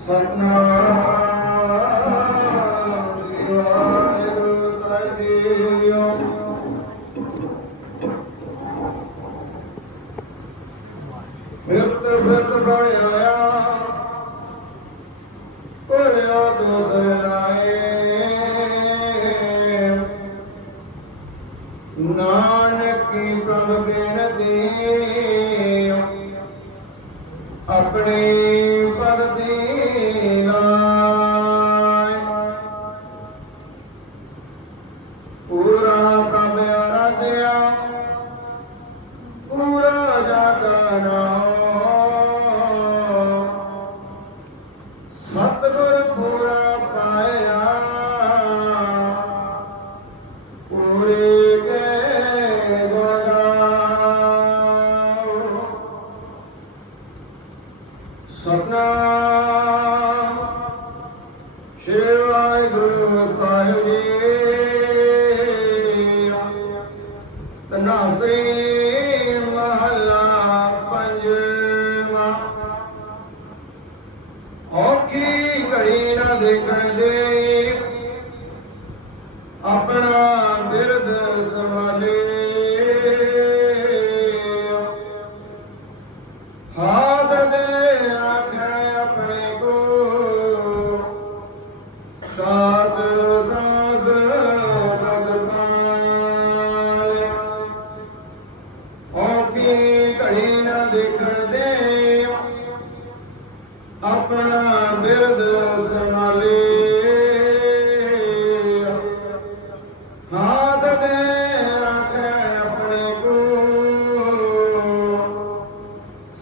ਸਤਨਾਮ ਸ੍ਰੀ ਵਾਹਿਗੁਰੂ ਸਾਹਿਬ ਜੀਓ ਬਿਰਤ ਬਣਾਇਆ ਪਰਿਆ ਦੋਸਰ ਨਾਨਕੀ ਪ੍ਰਭ ਬੇਨਤੀ ਆਪਣੇ ਸਤਨਾਮ। ਸ਼੍ਰੀ ਵਾਹਿਗੁਰੂ ਸਾਹਿਬ ਜੀ। ਤਨਾਸੇ ਮਹਲਾ ਪੰਜਵਾ। ਔਖੀ ਘੜੀ ਨਾ ਦੇਖਣ ਦੇ। ਆਪਣਾ ਆਪਣੇ ਔਖੀ ਘੜੀ ਨਾ ਦੇਖਣ ਦੇ, ਆਪਣਾ ਬਿਰਦ ਸੰਭਾਲੇ। ਹਾਥ ਦੇ ਆਖੇ ਆਪਣੇ ਕੋ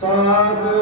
ਸਾਸ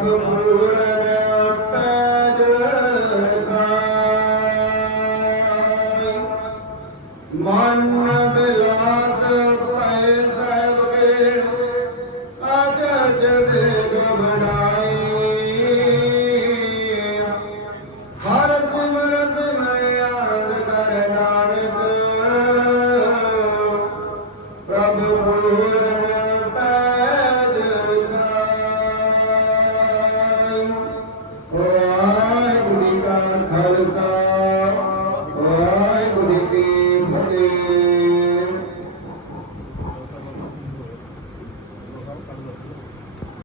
Thank you. Música